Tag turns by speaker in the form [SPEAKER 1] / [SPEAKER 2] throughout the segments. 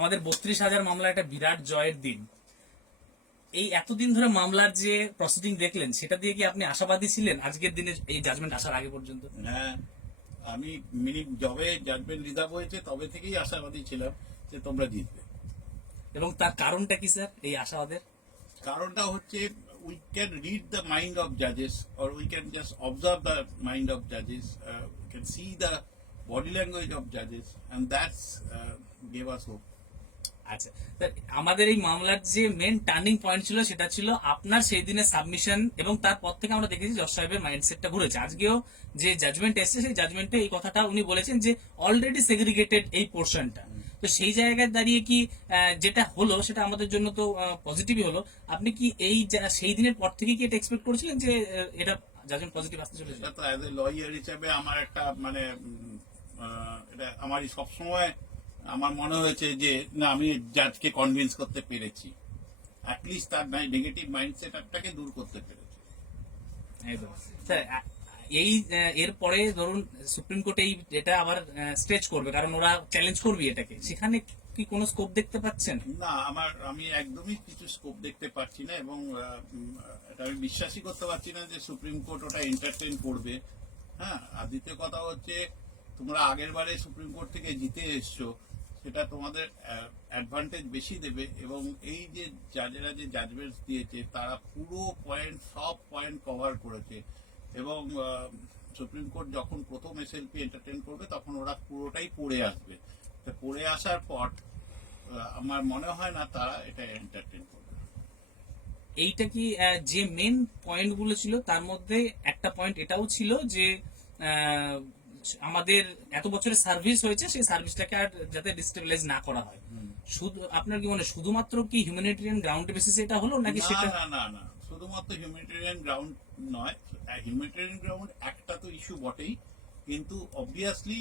[SPEAKER 1] আমাদের বত্রিশ হাজার মামলা একটা বিরাট জয়ের দিন। এই এতদিন ধরে মামলার যে প্রসিডিং দেখলেন সেটা দিয়ে কি আপনি আশাবাদী ছিলেন আজকের দিনে এই জাজমেন্ট আসার আগে পর্যন্ত?
[SPEAKER 2] হ্যাঁ আমি মিনি যবে জাজমেন্ট রিজার্ভ হয়েছে তবে থেকেই আশাবাদী ছিলাম যে তোমরা জিতবে।
[SPEAKER 1] এবং তার কারণটা কি স্যার এই আশাবাদের?
[SPEAKER 2] কারণটা হচ্ছে we can read the mind of জাজেস or we can just observe the mind of জাজেস we can see the body language of জাজেস and that's gave us hope
[SPEAKER 1] আচ্ছা আমাদের এই মামলার যে মেন টার্নিং পয়েন্ট ছিল সেটা ছিল আপনার সেই দিনের সাবমিশন এবং তারপর থেকে আমরা দেখেছি জজ সাহেবের মাইন্ডসেটটা ঘুরেছে। আজকেও যে জাজমেন্ট এসেছে, সেই জাজমেন্টে এই কথাটা উনি বলেছেন যে অলরেডি সেগ্রিগেটেড এই পোর্শনটা তো সেই জায়গায় দাঁড়িয়ে কি যেটা হলো, সেটা আমাদের জন্য তো পজিটিভই হলো। আপনি কি এই সেই দিনের পর থেকে কি এটা এক্সপেক্ট করেছিলেন যে এটা জাজমেন্ট পজিটিভ আসতে চলেছে?
[SPEAKER 2] লয়ার হিসেবে আমার একটা মানে এটা আমারই সবসময় আমার মনে হয়েছে যে না আমি জাজকে কনভিন্স করতে পেরেছি। অ্যাটলিস্ট তার নেগেটিভ মাইন্ডসেটটাকে দূর করতে পেরেছি।
[SPEAKER 1] একদম। স্যার এই এরপরে ধরুন সুপ্রিম কোর্ট এই এটা আবার স্ট্রেচ করবে কারণ ওরা চ্যালেঞ্জ করবে এটাকে। সেখানে কি কোনো স্কোপ দেখতে পাচ্ছেন?
[SPEAKER 2] না আমার আমি একদমই কিছু স্কোপ দেখতে পাচ্ছি না এবং এটা আমি বিশ্বাসই করতে পারছি না যে সুপ্রিম কোর্ট ওটা এন্টারটেন করবে। হ্যাঁ আর দ্বিতীয় কথা হচ্ছে তোমরা আগের বারে সুপ্রিম কোর্ট থেকে জিতে এসছো সেটা তোমাদের অ্যাডভান্টেজ বেশি দেবে এবং এই যে জাজেরা যে জাজমেন্ট দিয়েছে, তারা পুরো পয়েন্ট সব পয়েন্ট কভার করেছে। এবং সুপ্রিম কোর্ট যখন প্রথম এসএলপি এন্টারটেন করবে, তখন ওরা পুরোটাই পড়ে আসবে। তো পড়ে আসার পর আমার মনে হয় না তারা এটা এন্টারটেন করবে।
[SPEAKER 1] এইটা কি যে মেন পয়েন্টগুলো ছিল, তার মধ্যে একটা পয়েন্ট এটাও ছিল যে আমাদের এত বছরের সার্ভিস হয়েছে সেই সার্ভিসটাকে আর যাতে ডিস্টেবিলাইজ না করা হয়। শুধু আপনার কি মনে শুধুমাত্র কি হিউম্যানিটেরিয়ান গ্রাউন্ড বেসিসে এটা হলো নাকি সেটা
[SPEAKER 2] না না না। শুধুমাত্র হিউম্যানিটেরিয়ান গ্রাউন্ড নয় হিউম্যানিটেরিয়ান গ্রাউন্ড একটা তো ইস্যু বটেই। কিন্তু অবভিয়াসলি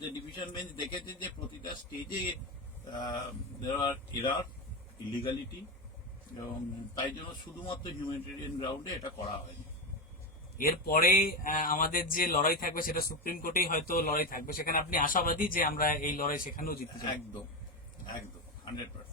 [SPEAKER 2] যে ডিভিশন বেঞ্চ দেখেছে যে প্রতিটা স্টেজে দেয়ার আর এরার ইলিগালিটি এবং তাই জন্য শুধুমাত্র হিউম্যানিটেরিয়ান গ্রাউন্ডে এটা করা হয়নি।
[SPEAKER 1] এরপরে আমাদের যে লড়াই থাকবে সেটা সুপ্রিম কোর্টেই হয়তো লড়াই থাকবে। সেখানে আপনি আশাবাদী যে আমরা এই লড়াই সেখানেও জিততে চাই।
[SPEAKER 2] একদম একদম hundred percent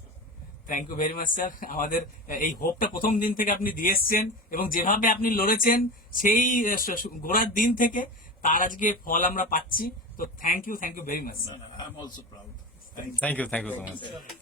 [SPEAKER 1] thank you very much sir আমাদের এই হোপটা প্রথম দিন থেকে আপনি দিয়ে এসছেন এবং যেভাবে আপনি লড়েছেন সেই স- স- গোড়ার দিন থেকে তার আজকে ফল আমরা পাচ্ছি। তো thank you thank you very much sir
[SPEAKER 2] I am also proud
[SPEAKER 3] Thank you, thank you so much.